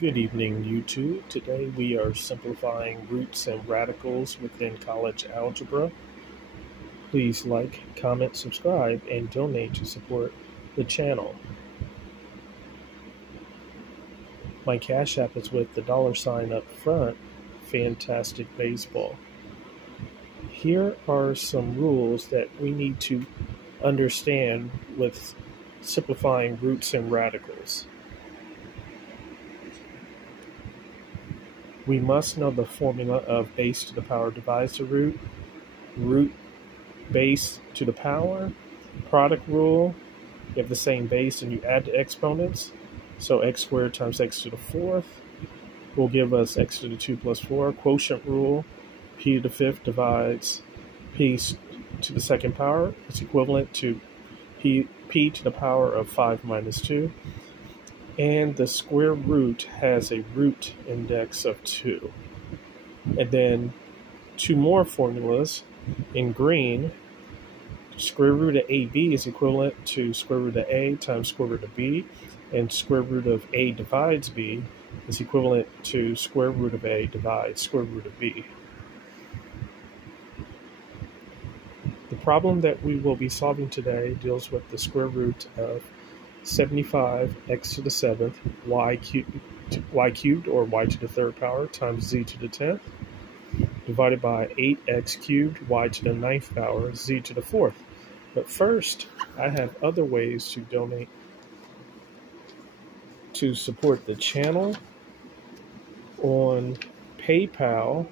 Good evening, YouTube. Today we are simplifying roots and radicals within college algebra. Please like, comment, subscribe, and donate to support the channel. My Cash App is with the $ up front, Fantastic Baseball. Here are some rules that we need to understand with simplifying roots and radicals. We must know the formula of base to the power divides the root, root base to the power, product rule. You have the same base and you add the exponents. So x squared times x to the fourth will give us x to the 2 plus 4. Quotient rule, p to the fifth divides p to the second power. It's equivalent to p to the power of 5 minus 2. And the square root has a root index of 2. And then two more formulas in green. Square root of AB is equivalent to square root of A times square root of B, and square root of A divides B is equivalent to square root of A divides square root of B. The problem that we will be solving today deals with the square root of 75 x to the 7th y cubed or y to the third power times z to the 10th divided by 8x cubed y to the 9th power z to the 4th. But first, I have other ways to donate to support the channel on PayPal,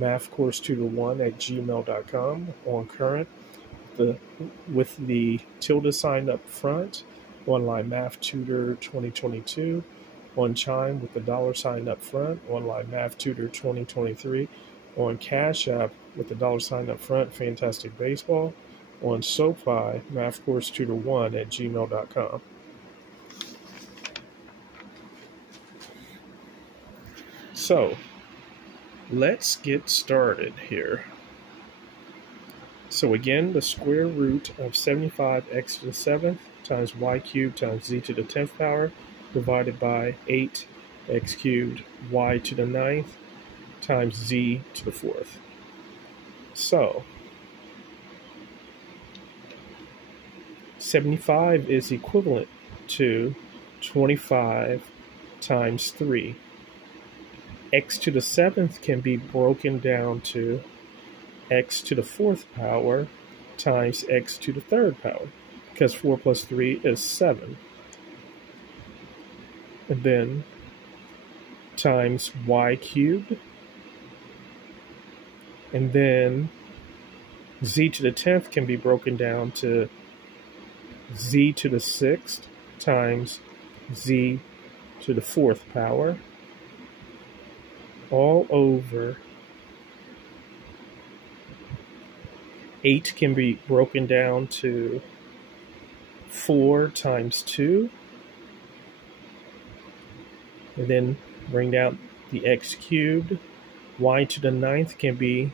mathcourse2to1@gmail.com, on current with the tilde sign up front, online math tutor 2022, on Chime with the $ up front, online math tutor 2023, on Cash App with the $ up front, Fantastic Baseball, on SOFI, mathcourse2to1@gmail.com. So, let's get started here. So again, the square root of 75x to the 7th times y cubed times z to the 10th power divided by 8x cubed y to the 9th times z to the 4th. So 75 is equivalent to 25 times 3. X to the 7th can be broken down to x to the 4th power times x to the 3rd power, because 4 plus 3 is 7. And then times y cubed, and then z to the 10th can be broken down to z to the 6th times z to the 4th power, all over 8 can be broken down to 4 times 2, and then bring down the x cubed. Y to the 9th can be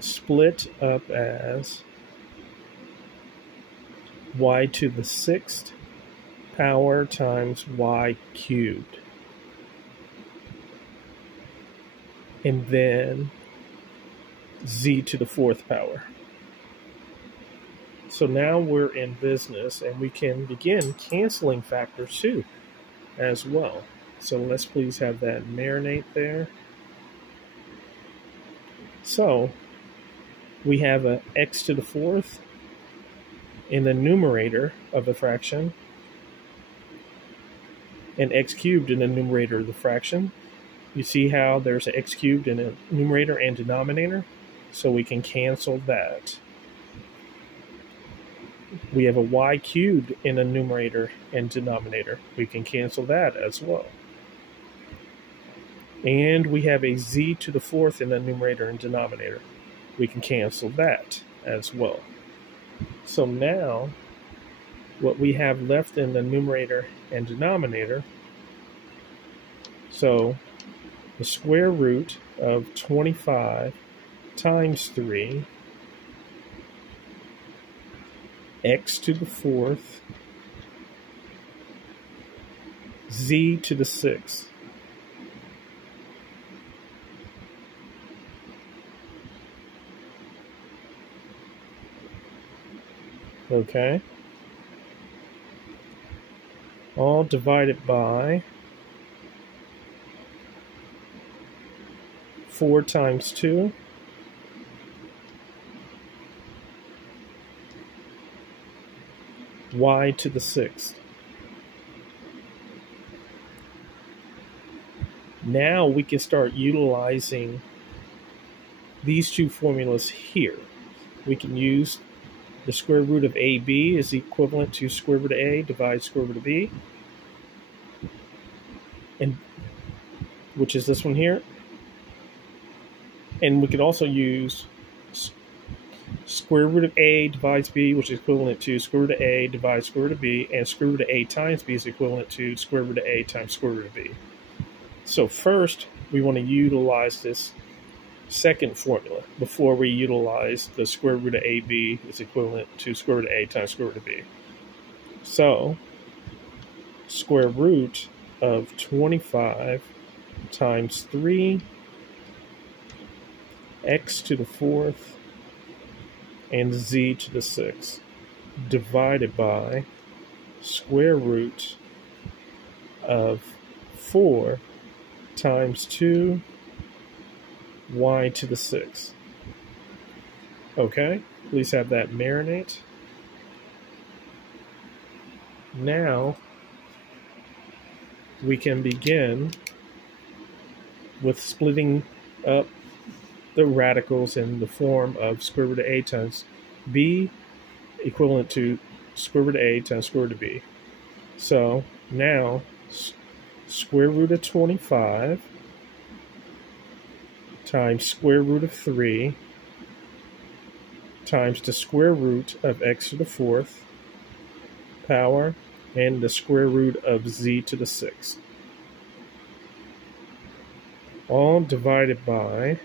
split up as y to the 6th power times y cubed. And then z to the 4th power. So now we're in business and we can begin canceling factors too as well. So let's please have that marinate there. So we have a x to the 4th in the numerator of the fraction and x cubed in the numerator of the fraction. You see how there's an x cubed in the numerator and denominator? So we can cancel that. We have a y cubed in the numerator and denominator. We can cancel that as well. And we have a z to the 4th in the numerator and denominator. We can cancel that as well. So now, what we have left in the numerator and denominator, so the square root of 25 times 3, x to the 4th z to the 6th. Okay. All divided by 4 times 2. Y to the 6th. Now we can start utilizing these two formulas here. We can use the square root of AB is equivalent to square root of A divided square root of B, and which is this one here. And we could also use square root of A divides B, which is equivalent to square root of A divides square root of B, and square root of A times B is equivalent to square root of A times square root of B. So first, we want to utilize this second formula before we utilize the square root of AB is equivalent to square root of A times square root of B. So, square root of 25 times 3, x to the 4th, and z to the 6th, divided by square root of 4 times 2, y to the 6th. Okay, please have that marinate. Now, we can begin with splitting up the radicals in the form of square root of A times B equivalent to square root of A times square root of B. So, now, square root of 25 times square root of 3 times the square root of x to the 4th power and the square root of z to the 6th. All divided by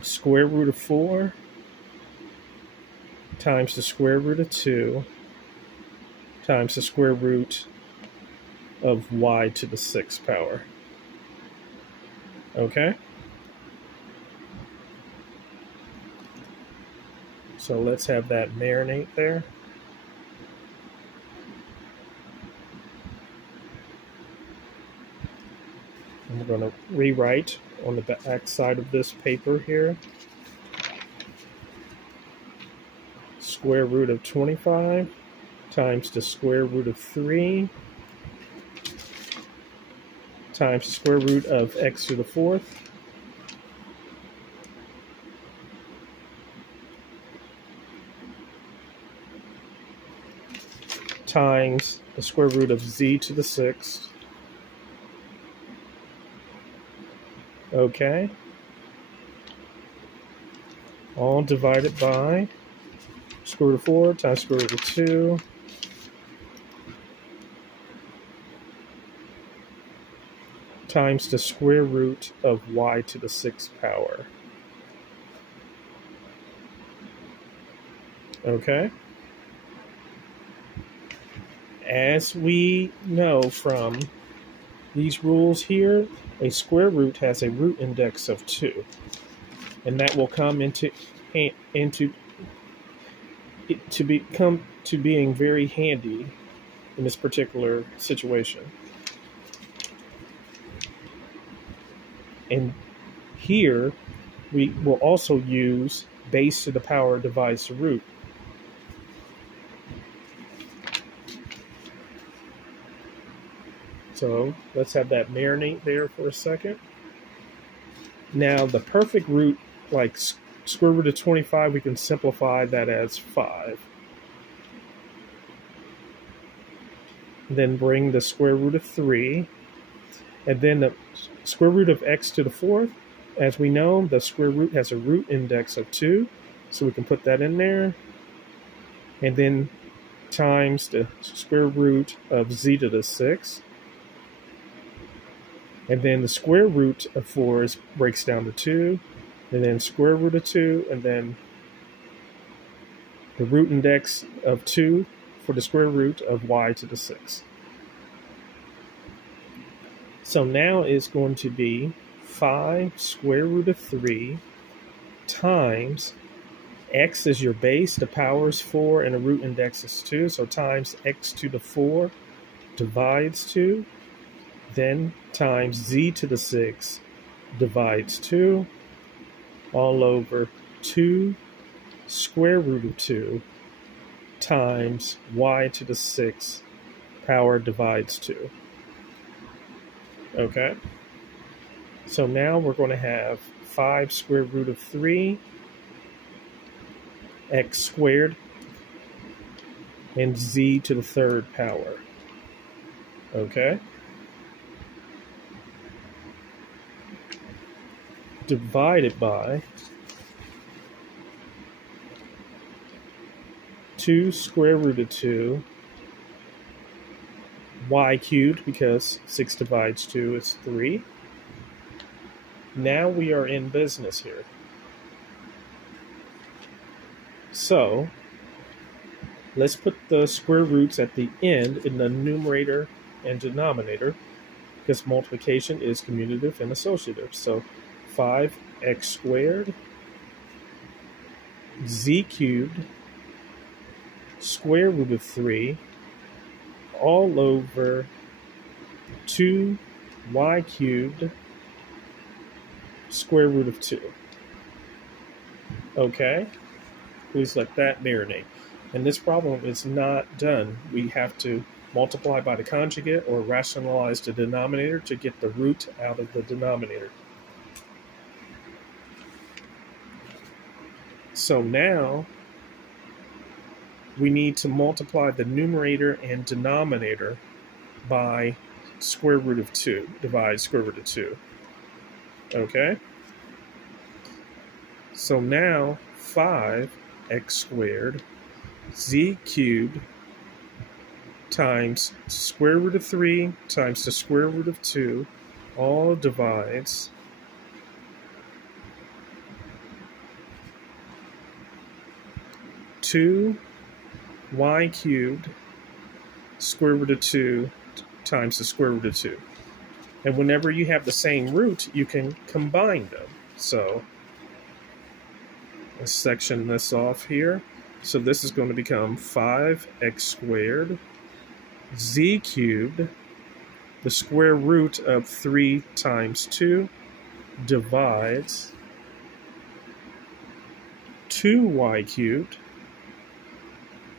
square root of 4 times the square root of 2 times the square root of y to the 6th power. Okay? So let's have that marinate there. I'm going to rewrite on the back side of this paper here. Square root of 25 times the square root of 3 times the square root of x to the 4th times the square root of z to the 6th. Okay. All divided by square root of 4 times square root of 2 times the square root of y to the 6th power. Okay? As we know from these rules here, a square root has a root index of 2. And that will come into to become to being very handy in this particular situation. And here, we will also use base to the power divides the root. So let's have that marinate there for a second. Now, the perfect root, like square root of 25, we can simplify that as 5. Then bring the square root of 3. And then the square root of x to the 4th. As we know, the square root has a root index of 2. So we can put that in there. And then times the square root of z to the 6th. And then the square root of 4 breaks down to 2. And then square root of 2. And then the root index of 2 for the square root of y to the 6. So now it's going to be 5 square root of 3 times x is your base, the power is 4, and the root index is 2. So times x to the 4 divides 2. Then times z to the 6 divides 2. All over 2 square root of 2 times y to the 6 power divides 2. Okay? So now we're going to have 5 square root of 3 x squared and z to the 3rd power. Okay? Divided by 2 square root of 2 y cubed, because 6 divides 2 is 3. Now we are in business here. So let's put the square roots at the end in the numerator and denominator, because multiplication is commutative and associative. So 5x squared z cubed square root of 3 all over 2y cubed square root of 2. Okay? Please let that marinate. And this problem is not done. We have to multiply by the conjugate or rationalize the denominator to get the root out of the denominator. So now we need to multiply the numerator and denominator by square root of 2, divide square root of 2. Okay? So now 5x squared z cubed times square root of 3 times the square root of 2 all divides 2y cubed square root of 2 times the square root of 2. And whenever you have the same root, you can combine them. So let's section this off here. So this is going to become 5x squared z cubed, the square root of 3 times 2 divides 2y cubed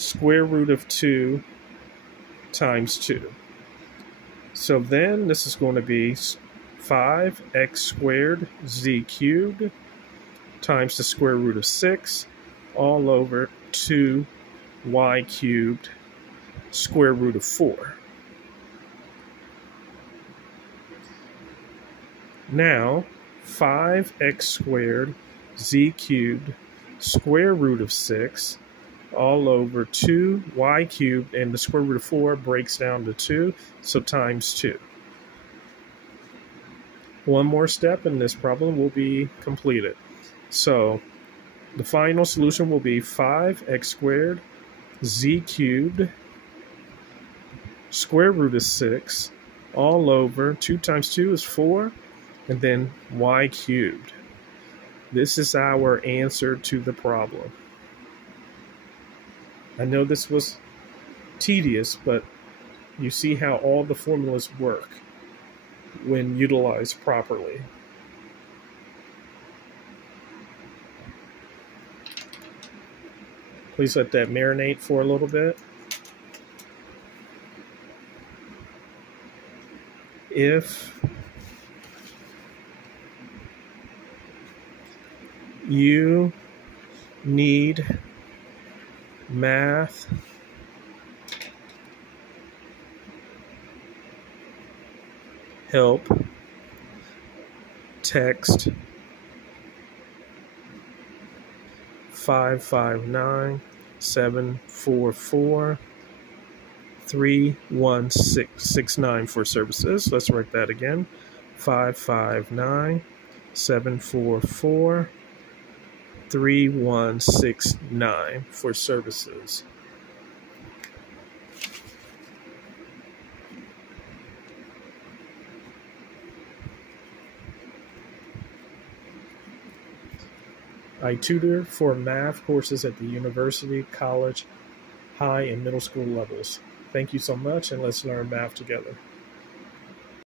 square root of 2 times 2. So then this is going to be 5x squared z cubed times the square root of 6 all over 2y cubed square root of 4. Now 5x squared z cubed square root of 6 all over 2y cubed, and the square root of 4 breaks down to 2, so times 2. One more step and this problem will be completed. So the final solution will be 5x squared z cubed square root of 6 all over 2 times 2 is 4, and then y cubed. This is our answer to the problem. I know this was tedious, but you see how all the formulas work when utilized properly. Please let that marinate for a little bit. If you need math help, text 559-744-31669 for services. Let's write that again. 559-744-3169 for services. I tutor for math courses at the university, college, high, and middle school levels. Thank you so much, and let's learn math together.